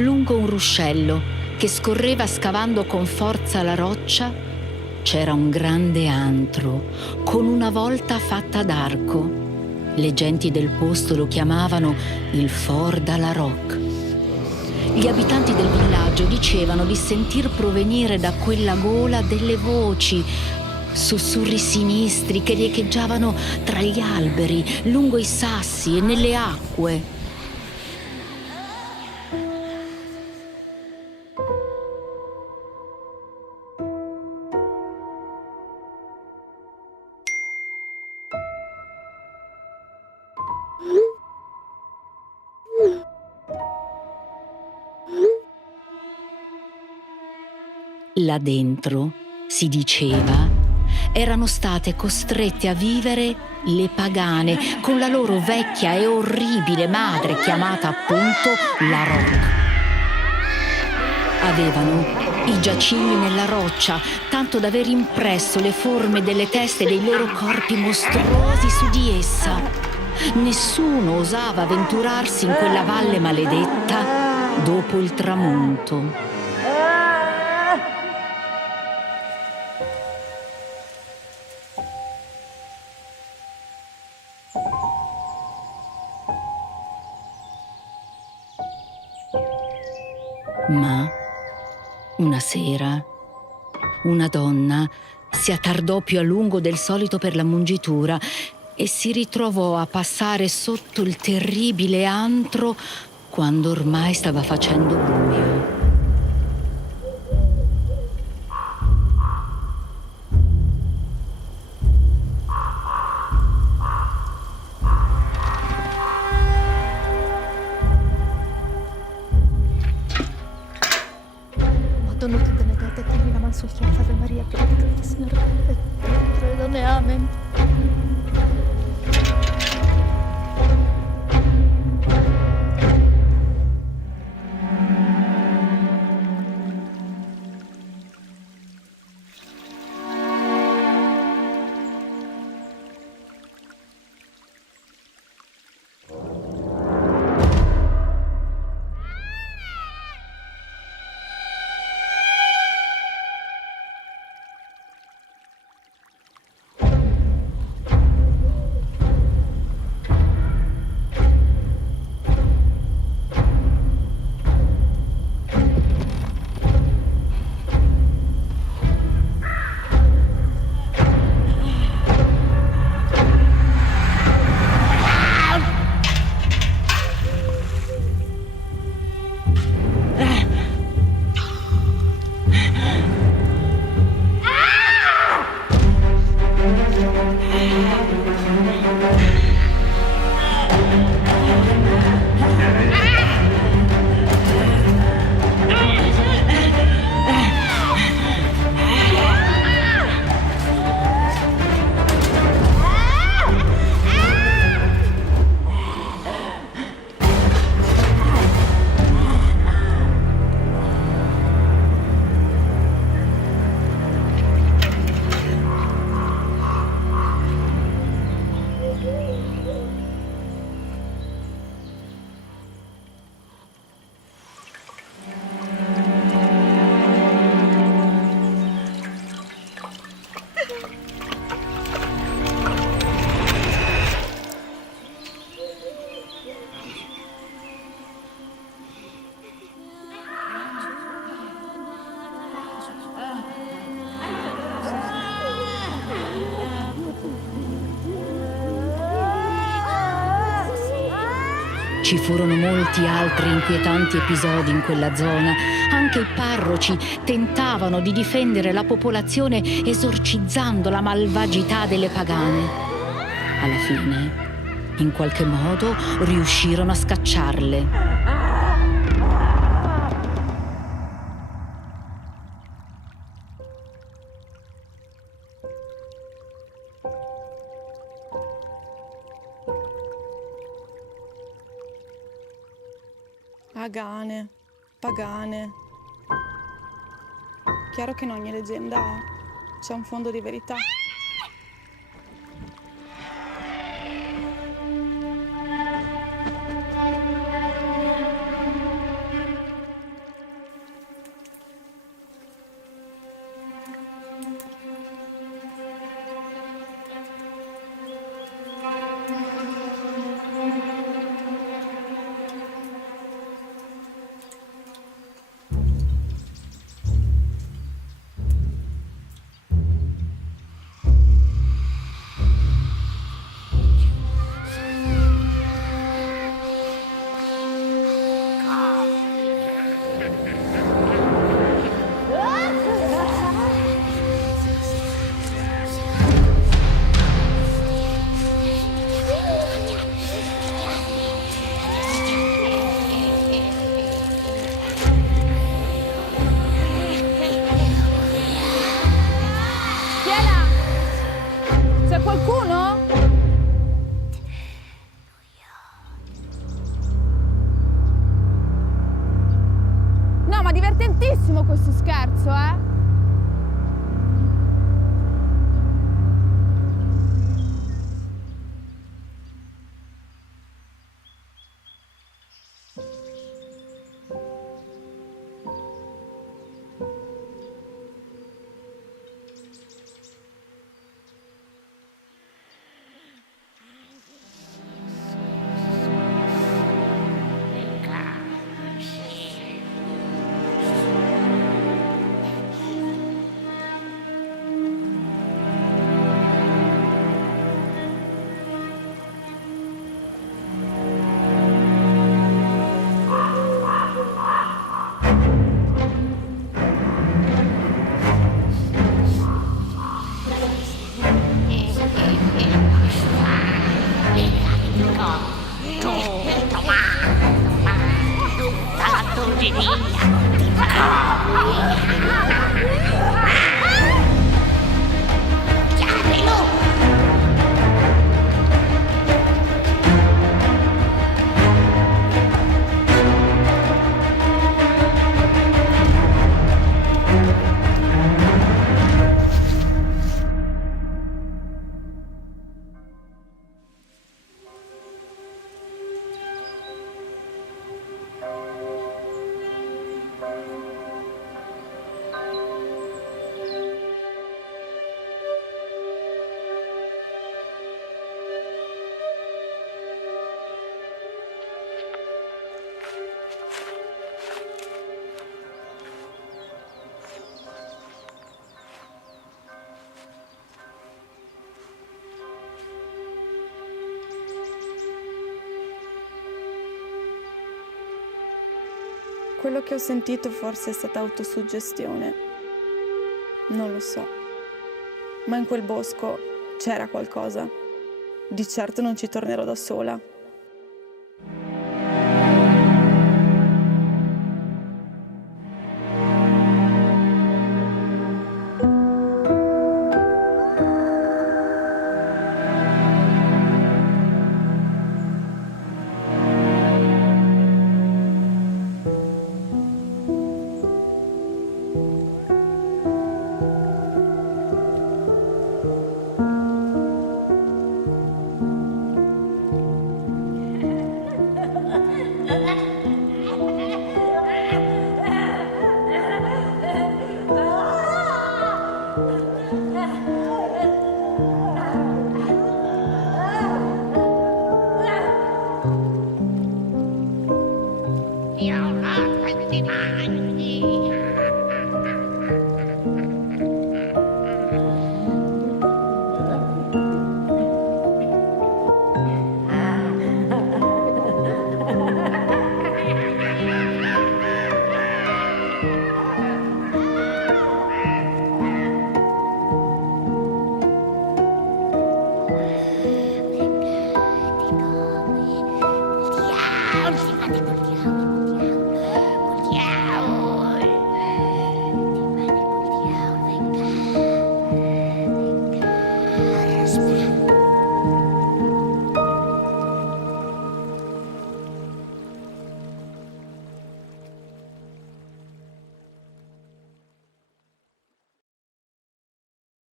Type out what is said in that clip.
Lungo un ruscello che scorreva scavando con forza la roccia c'era un grande antro con una volta fatta d'arco. Le genti del posto lo chiamavano il Fort alla Rock. Gli abitanti del villaggio dicevano di sentir provenire da quella gola delle voci, sussurri sinistri che riecheggiavano tra gli alberi, lungo i sassi e nelle acque. Là dentro, si diceva, erano state costrette a vivere le pagane con la loro vecchia e orribile madre chiamata appunto la Rock. Avevano i giacigni nella roccia, tanto da aver impresso le forme delle teste dei loro corpi mostruosi su di essa. Nessuno osava avventurarsi in quella valle maledetta dopo il tramonto. Ma una sera una donna si attardò più a lungo del solito per la mungitura e si ritrovò a passare sotto il terribile antro quando ormai stava facendo buio. Madonna tu benedetta e termina man sul tuo Ave Maria, piena di grazia, Signore con te, tra le donne, amen. Ci furono molti altri inquietanti episodi in quella zona. Anche i parroci tentavano di difendere la popolazione esorcizzando la malvagità delle pagane. Alla fine, in qualche modo, riuscirono a scacciarle. Pagane, pagane. Chiaro che in ogni leggenda c'è un fondo di verità. questo scherzo, eh? Quello che ho sentito forse è stata autosuggestione. Non lo so. Ma in quel bosco c'era qualcosa. Di certo non ci tornerò da sola.